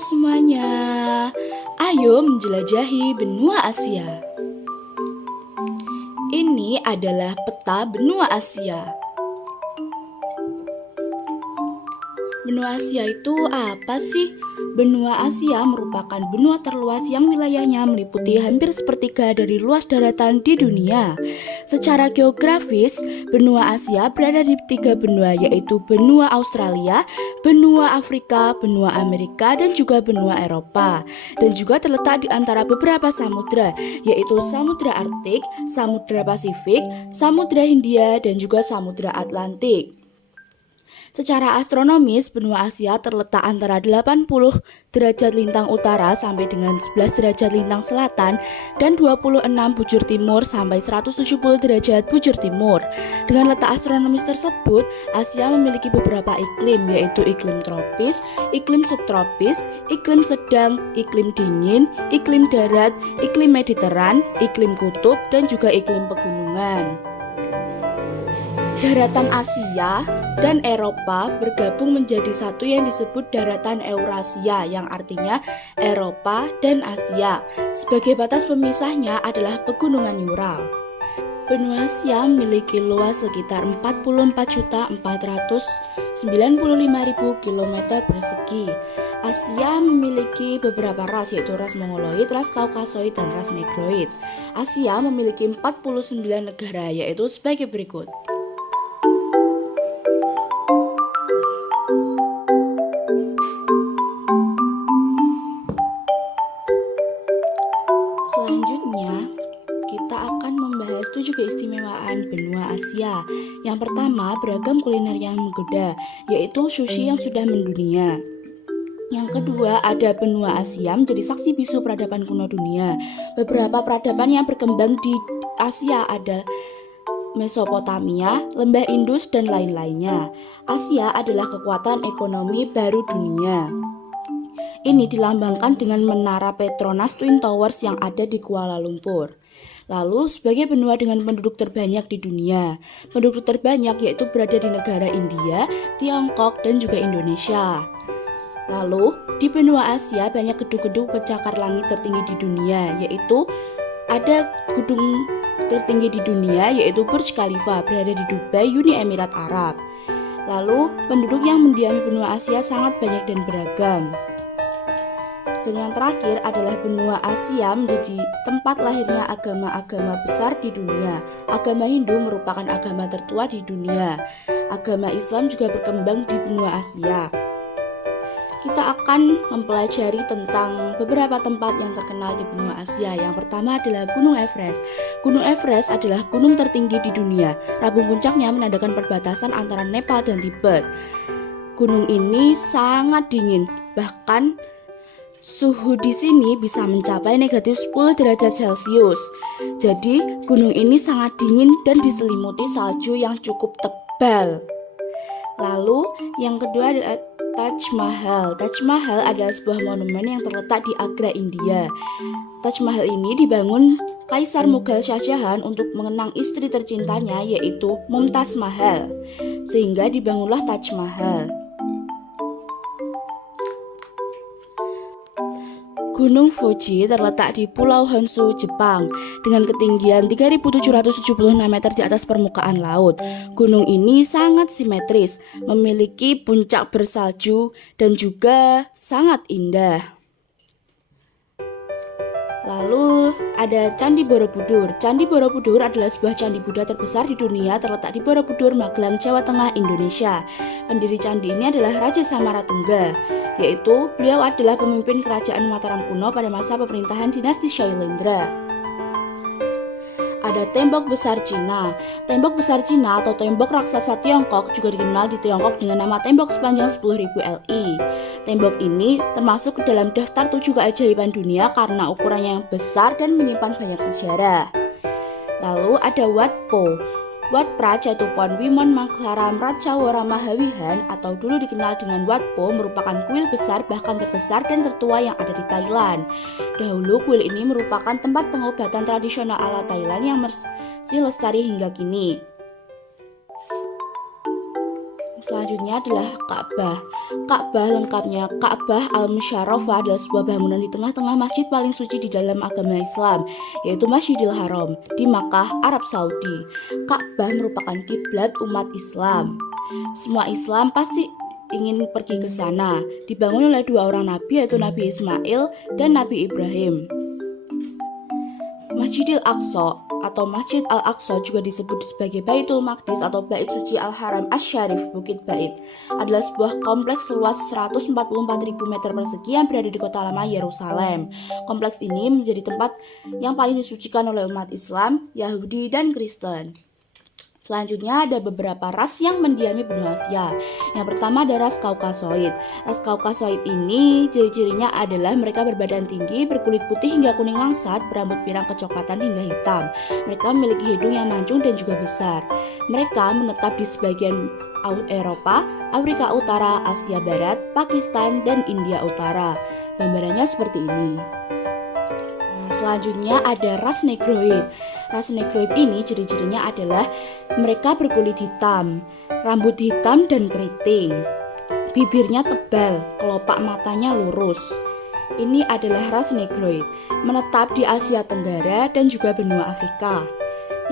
semuanya, ayo menjelajahi benua Asia. Ini adalah peta benua Asia. Benua Asia itu apa sih? Benua Asia merupakan benua terluas yang wilayahnya meliputi hampir sepertiga dari luas daratan di dunia. Secara geografis, benua Asia berada di 3 benua, yaitu benua Australia, benua Afrika, benua Amerika, dan juga benua Eropa. Dan juga terletak di antara beberapa samudra, yaitu Samudra Arktik, Samudra Pasifik, Samudra Hindia, dan juga Samudra Atlantik. Secara astronomis, benua Asia terletak antara 80 derajat lintang utara sampai dengan 11 derajat lintang selatan dan 26 bujur timur sampai 170 derajat bujur timur. Dengan letak astronomis tersebut, Asia memiliki beberapa iklim, yaitu iklim tropis, iklim subtropis, iklim sedang, iklim dingin, iklim darat, iklim mediteran, iklim kutub, dan juga iklim pegunungan. Daratan Asia dan Eropa bergabung menjadi satu yang disebut daratan Eurasia, yang artinya Eropa dan Asia. Sebagai batas pemisahnya adalah pegunungan Ural. Benua Asia memiliki luas sekitar 44.495.000 km persegi. Asia memiliki beberapa ras, yaitu ras Mongoloid, ras Kaukasoid, dan ras Negroid. Asia memiliki 49 negara, yaitu sebagai berikut. Selanjutnya, kita akan membahas 7 keistimewaan benua Asia. Yang pertama, beragam kuliner yang menggoda, yaitu sushi yang sudah mendunia. Yang kedua, ada benua Asia menjadi saksi bisu peradaban kuno dunia. Beberapa peradaban yang berkembang di Asia ada Mesopotamia, Lembah Indus, dan lain-lainnya. Asia adalah kekuatan ekonomi baru dunia. Ini dilambangkan dengan menara Petronas Twin Towers yang ada di Kuala Lumpur. Lalu, sebagai benua dengan penduduk terbanyak di dunia, penduduk terbanyak yaitu berada di negara India, Tiongkok, dan juga Indonesia. Lalu, di benua Asia banyak gedung-gedung pencakar langit tertinggi di dunia, yaitu ada gedung tertinggi di dunia yaitu Burj Khalifa berada di Dubai, Uni Emirat Arab. Lalu, penduduk yang mendiami benua Asia sangat banyak dan beragam. Dan yang terakhir adalah benua Asia menjadi tempat lahirnya agama-agama besar di dunia. Agama Hindu merupakan agama tertua di dunia. Agama Islam juga berkembang di benua Asia. Kita akan mempelajari tentang beberapa tempat yang terkenal di benua Asia. Yang pertama adalah Gunung Everest. Gunung Everest adalah gunung tertinggi di dunia. Rabung puncaknya menandakan perbatasan antara Nepal dan Tibet. Gunung ini sangat dingin, bahkan suhu di sini bisa mencapai negatif 10 derajat Celcius. Jadi, gunung ini sangat dingin dan diselimuti salju yang cukup tebal. Lalu, yang kedua adalah Taj Mahal. Taj Mahal adalah sebuah monumen yang terletak di Agra, India. Taj Mahal ini dibangun Kaisar Mughal Shah Jahan untuk mengenang istri tercintanya, yaitu Mumtaz Mahal. Sehingga dibangunlah Taj Mahal. Gunung Fuji terletak di Pulau Honshu, Jepang, dengan ketinggian 3.776 meter di atas permukaan laut. Gunung ini sangat simetris, memiliki puncak bersalju, dan juga sangat indah. Lalu ada Candi Borobudur. Candi Borobudur adalah sebuah candi Buddha terbesar di dunia, terletak di Borobudur, Magelang, Jawa Tengah, Indonesia. Pendiri candi ini adalah Raja Samaratungga, yaitu beliau adalah pemimpin kerajaan Mataram kuno pada masa pemerintahan dinasti Shailendra. Ada Tembok Besar Cina. Tembok Besar Cina atau Tembok Raksasa Tiongkok juga dikenal di Tiongkok dengan nama tembok sepanjang 10.000 li. Tembok ini termasuk ke dalam daftar 7 keajaiban dunia karena ukurannya yang besar dan menyimpan banyak sejarah. Lalu ada Wat Po. Wat Phra Chatupon Vimon Mangklaram Ratchawara Mahawihan atau dulu dikenal dengan Wat Po merupakan kuil besar bahkan terbesar dan tertua yang ada di Thailand. Dahulu kuil ini merupakan tempat pengobatan tradisional ala Thailand yang masih lestari hingga kini. Selanjutnya adalah Ka'bah. Ka'bah lengkapnya Ka'bah Al-Musyarrafah adalah sebuah bangunan di tengah-tengah masjid paling suci di dalam agama Islam, yaitu Masjidil Haram di Makkah, Arab Saudi. Ka'bah merupakan kiblat umat Islam. Semua Islam pasti ingin pergi ke sana. Dibangun oleh dua orang nabi, yaitu Nabi Ismail dan Nabi Ibrahim. Masjidil Aqsa atau Masjid Al-Aqsa juga disebut sebagai Baitul Maqdis atau Bait Suci Al-Haram Asy-Syarif Bukit Bait, adalah sebuah kompleks seluas 144.000 meter persegi yang berada di kota lama Yerusalem. Kompleks ini menjadi tempat yang paling disucikan oleh umat Islam, Yahudi, dan Kristen. Selanjutnya ada beberapa ras yang mendiami benua Asia. Yang pertama ada ras Kaukasoid. Ras Kaukasoid ini ciri-cirinya adalah mereka berbadan tinggi, berkulit putih hingga kuning langsat, berambut pirang kecoklatan hingga hitam. Mereka memiliki hidung yang mancung dan juga besar. Mereka menetap di sebagian Eropa, Afrika Utara, Asia Barat, Pakistan, dan India Utara. Gambarannya seperti ini. Selanjutnya ada ras Negroid. Ras Negroid ini ciri-cirinya adalah mereka berkulit hitam, rambut hitam dan keriting, bibirnya tebal, kelopak matanya lurus. Ini adalah ras Negroid, menetap di Asia Tenggara dan juga benua Afrika.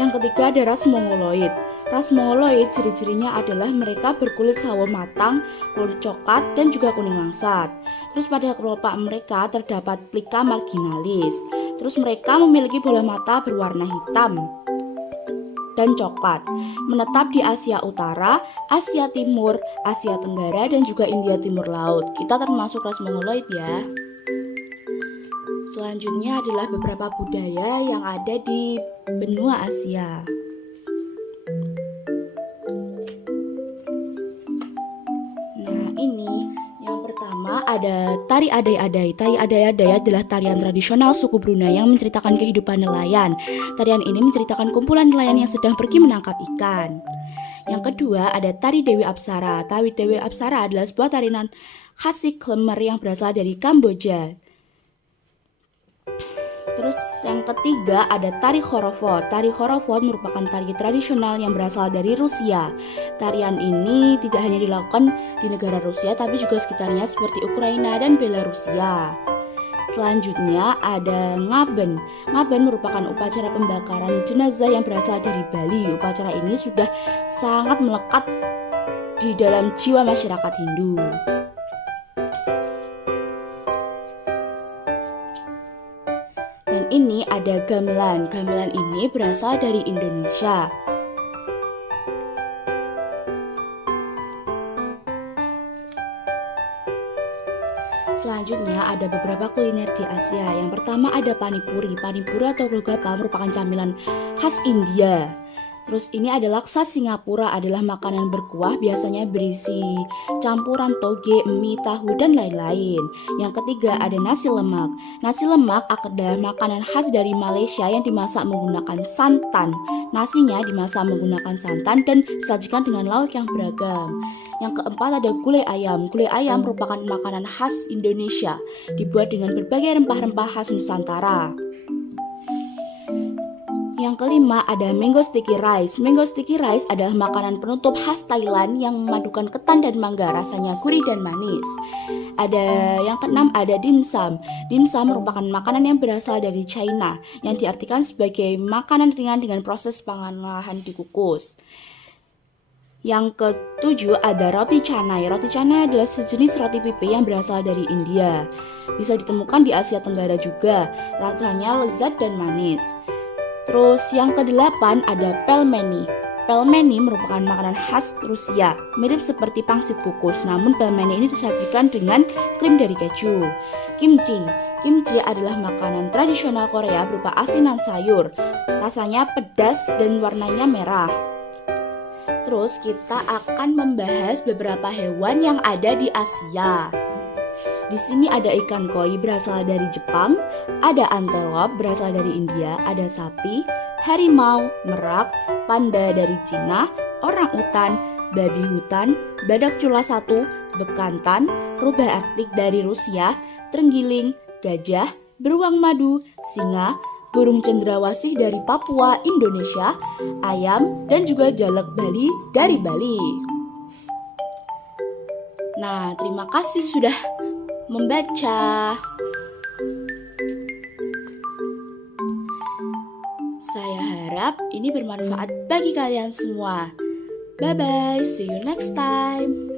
Yang ketiga ada ras Mongoloid. Ras Mongoloid ciri-cirinya adalah mereka berkulit sawo matang, kulit coklat dan juga kuning langsat. Terus pada kelopak mereka terdapat plika marginalis. Terus mereka memiliki bola mata berwarna hitam dan coklat. Menetap di Asia Utara, Asia Timur, Asia Tenggara dan juga India Timur Laut. Kita termasuk ras Mongoloid ya. Selanjutnya adalah beberapa budaya yang ada di benua Asia. Nah, ini yang pertama ada tari adai-adai. Tari adai-adai adalah tarian tradisional suku Brunei yang menceritakan kehidupan nelayan. Tarian ini menceritakan kumpulan nelayan yang sedang pergi menangkap ikan. Yang kedua ada tari Dewi Apsara. Tari Dewi Apsara adalah sebuah tarian khas Khmer yang berasal dari Kamboja. Terus yang ketiga ada tari Khorovod. Tari Khorovod merupakan tari tradisional yang berasal dari Rusia. Tarian ini tidak hanya dilakukan di negara Rusia tapi juga sekitarnya seperti Ukraina dan Belarusia. Selanjutnya ada Ngaben. Ngaben merupakan upacara pembakaran jenazah yang berasal dari Bali. Upacara ini sudah sangat melekat di dalam jiwa masyarakat Hindu. Dan ini ada gamelan. Gamelan ini berasal dari Indonesia. Selanjutnya ada beberapa kuliner di Asia. Yang pertama ada panipuri. Panipuri atau golgappa merupakan camilan khas India. Terus ini ada laksa Singapura, adalah makanan berkuah biasanya berisi campuran toge, mie, tahu, dan lain-lain. Yang ketiga ada nasi lemak. Nasi lemak adalah makanan khas dari Malaysia yang dimasak menggunakan santan. Nasinya dimasak menggunakan santan dan disajikan dengan lauk yang beragam. Yang keempat ada gulai ayam. Gulai ayam merupakan makanan khas Indonesia, dibuat dengan berbagai rempah-rempah khas Nusantara. Yang kelima ada mango sticky rice. Mango sticky rice adalah makanan penutup khas Thailand yang memadukan ketan dan mangga, rasanya gurih dan manis. Ada yang keenam ada dimsum. Dimsum merupakan makanan yang berasal dari China yang diartikan sebagai makanan ringan dengan proses pengolahan dikukus. Yang ketujuh ada roti canai. Roti canai adalah sejenis roti pipi yang berasal dari India. Bisa ditemukan di Asia Tenggara juga. Rasanya lezat dan manis. Terus yang kedelapan ada pelmeni. Pelmeni merupakan makanan khas Rusia, mirip seperti pangsit kukus, namun pelmeni ini disajikan dengan krim dari keju. Kimchi. Kimchi adalah makanan tradisional Korea berupa asinan sayur. Rasanya pedas dan warnanya merah. Terus kita akan membahas beberapa hewan yang ada di Asia. Di sini ada ikan koi berasal dari Jepang, ada antelop berasal dari India, ada sapi, harimau, merak, panda dari Cina, orangutan, babi hutan, badak cula satu, bekantan, rubah arktik dari Rusia, terenggiling, gajah, beruang madu, singa, burung cendrawasih dari Papua, Indonesia, ayam, dan juga jalak Bali dari Bali. Nah, terima kasih sudah membaca. Saya harap ini bermanfaat bagi kalian semua. Bye bye, see you next time.